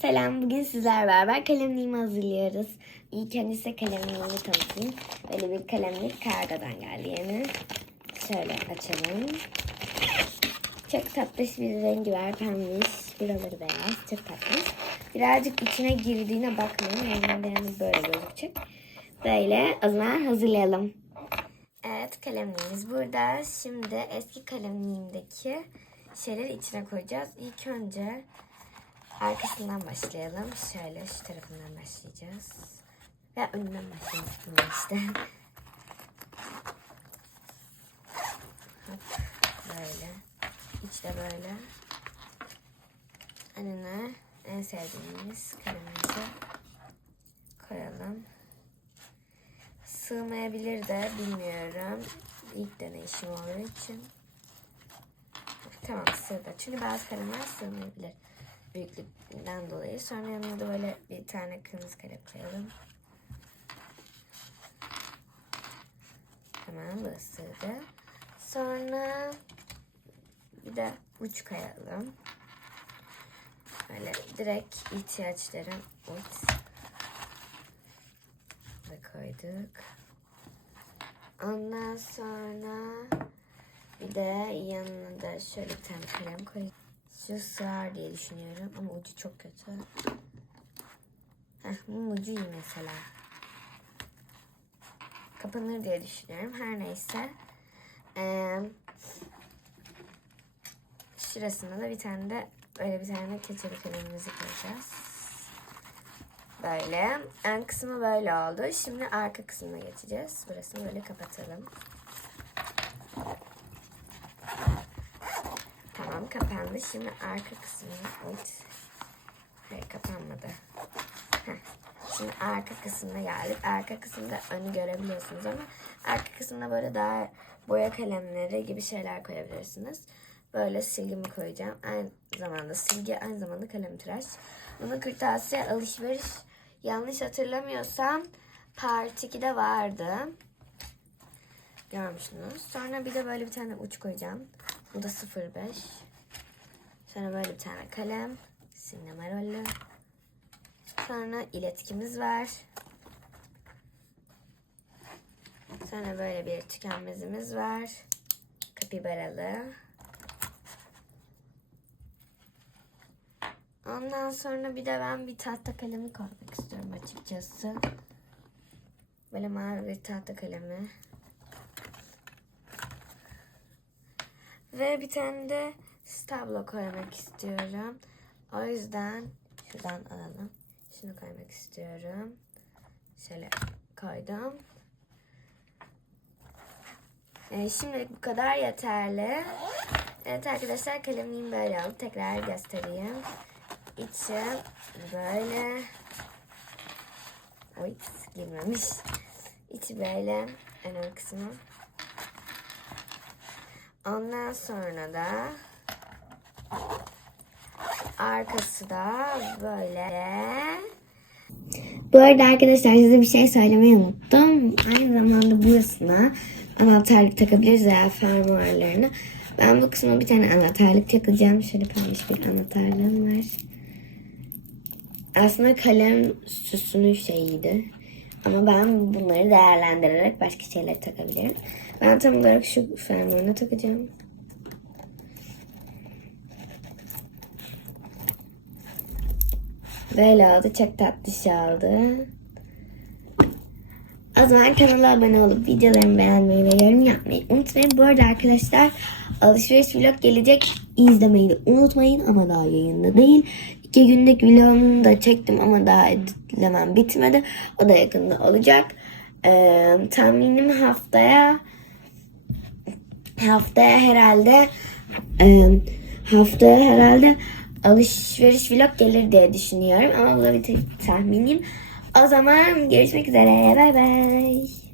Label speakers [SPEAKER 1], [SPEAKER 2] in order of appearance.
[SPEAKER 1] Selam, bugün sizler beraber kalemliğimi hazırlıyoruz. İlk önce size kalemliğimi tanıtayım. Böyle bir kalemlik kargodan geldi yeni. Şöyle açalım. Çok tatlış bir rengi var, pembiş. Buraları beyaz, çok tatlış. Birazcık içine girdiğine bakmayın. Normalde böyle gözükecek. Böyle o zaman hazırlayalım. Evet kalemliğimiz burada. Şimdi eski kalemliğimdeki şeyleri içine koyacağız. İlk önce arkasından başlayalım. Şöyle şu tarafından başlayacağız. Ve önünden başlamıştım işte. Hop, böyle. İçte böyle. Önüne en sevdiğimiz kalemimizi koyalım. Sığmayabilir de bilmiyorum. İlk deneyişim olduğu için. Tamam sığdı. Çünkü bazı kalemler sığmayabilir. Büyüklükten dolayı. Sonra yanına da böyle bir tane kırmızı kalem koyalım. Tamam bu da sığdı. Sonra bir de uç koyalım. Böyle direkt ihtiyaçların uç da koyduk. Ondan sonra bir de yanına da şöyle bir tane kalem koy. Şu sığar diye düşünüyorum ama ucu çok kötü. Heh, bunun ucu iyi mesela. Kapanır diye düşünüyorum. Her neyse. Ee, şurasına da bir tane de böyle bir tane keçeli kalemimizi koyacağız. Böyle. Ön kısmı böyle oldu. Şimdi arka kısmına geçeceğiz. Burasını böyle kapatalım. Tamam kapandı. Şimdi arka kısmına... Ups. Hayır kapanmadı. Heh. Şimdi arka kısmına geldik. Arka kısımda önü görebiliyorsunuz ama arka kısmına böyle daha boya kalemleri gibi şeyler koyabilirsiniz. Böyle silgimi koyacağım. Aynı zamanda silgi, aynı zamanda kalem tıraş. Bunu kırtasiye alışveriş yanlış hatırlamıyorsam Part 2'de vardı. Görmüşsünüz. Sonra bir de böyle bir tane uç koyacağım. Bu da 05. Sonra böyle bir tane kalem. Sinemarollu. Sonra iletkimiz var. Sonra böyle bir tükenmezimiz var. Kapibaralı. Ondan sonra bir de ben bir tahta kalemi koymak istiyorum açıkçası. Böyle mavi bir tahta kalemi. Ve bir tane de stablo koymak istiyorum. O yüzden şuradan alalım. Şunu koymak istiyorum. Şöyle koydum. Ee, şimdilik bu kadar yeterli. Evet arkadaşlar kalemliğim böyle oldu. Tekrar göstereyim. İçi böyle. Oy girmemiş. İçi böyle. En ön kısmı. Ondan sonra da arkası da böyle. Bu arada arkadaşlar size bir şey söylemeyi unuttum. Aynı zamanda burasına anahtarlık takabiliriz veya fermuarlarını. Ben bu kısma bir tane anahtarlık takacağım. Şöyle pembiş bir anahtarlığım var. Aslında kalem süsünün şeyiydi. Ama ben bunları değerlendirerek başka şeyler takabilirim. Ben tam olarak şu fermuarını takacağım. Böyle oldu. Çok tatlış oldu. O zaman kanala abone olup videolarımı beğenmeyi ve yorum yapmayı unutmayın. Bu arada arkadaşlar alışveriş vlog gelecek. İzlemeyi unutmayın ama daha yayında değil. İki günlük vlogumu da çektim ama daha editlemem bitmedi. O da yakında olacak. Ee, tahminim haftaya haftaya herhalde e, haftaya herhalde alışveriş vlog gelir diye düşünüyorum. Ama bu da bir tahminim. O zaman görüşmek üzere. Bay bay.